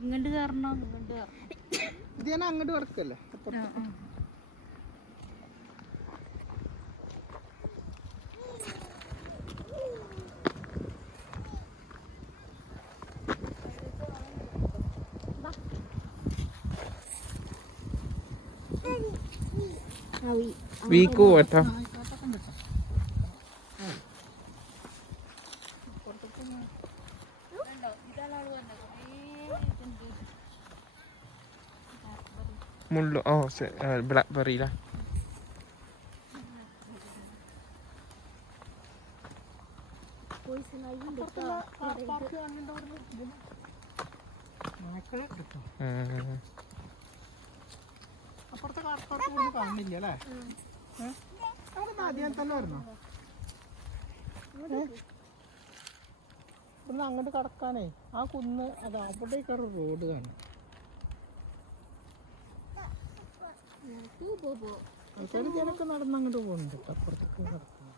ഇങ്ങോട്ട് കയറണോ ഇങ്ങോട്ട് കയറണം. ഇത് ഞാൻ അങ്ങോട്ട് കിടക്കല്ലേ. വീക്ക് പോട്ടോ. മുള്ളു ഓ ബ്ലാക്ക്ബെറിയില. അപ്പുറത്തെ കാർപ്പാട്ട് കാണില്ല അല്ലേ? ആദ്യം തന്നെ വരുന്നോ? ഇവിടുന്ന് അങ്ങോട്ട് കടക്കാനേ ആ കുന്ന് അത് അവിടേക്കാണ് റോഡ് കാണും. ആൾക്കാർ ജനൊക്കെ നടന്ന് അങ്ങോട്ട് പോകുന്നുണ്ട്. അപ്പുറത്തേക്ക് കടക്കണം.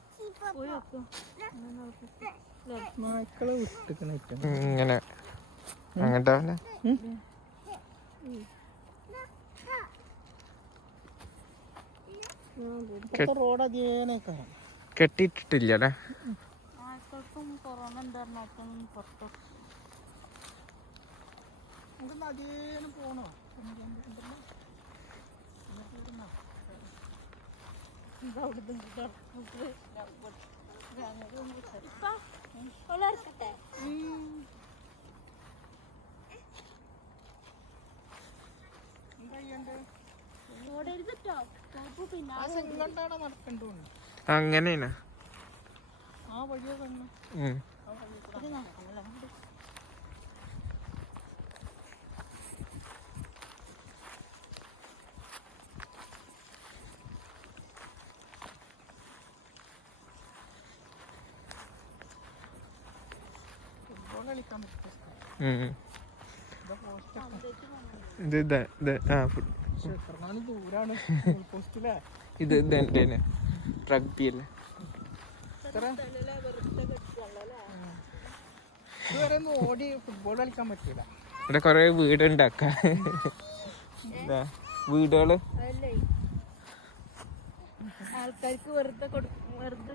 നായ്ക്കളെ വിട്ടിക്കണ ഇങ്ങനെ അങ്ങോട്ടാ റോഡ് അധികം കെട്ടിയിട്ടില്ലല്ലേ? കൊറോണ ഉണ്ടായിരുന്നു. അപ്പം പുറത്തു അധികം പോണോ? അങ്ങനെയാണ് ആ വഴിയൊക്കെ കളിക്കാൻ പറ്റും. ദൂരാണ് പോസ്റ്റിലെ ഇത് റഗ്ബി അല്ലേ? ഇതുവരെ ഒന്നും ഓടി ഫുട്ബോൾ കളിക്കാൻ പറ്റൂല. ഇവിടെ കൊറേ വീടുണ്ടാക്കാം. വീടുകള് ആൾക്കാർക്ക് വെറുതെ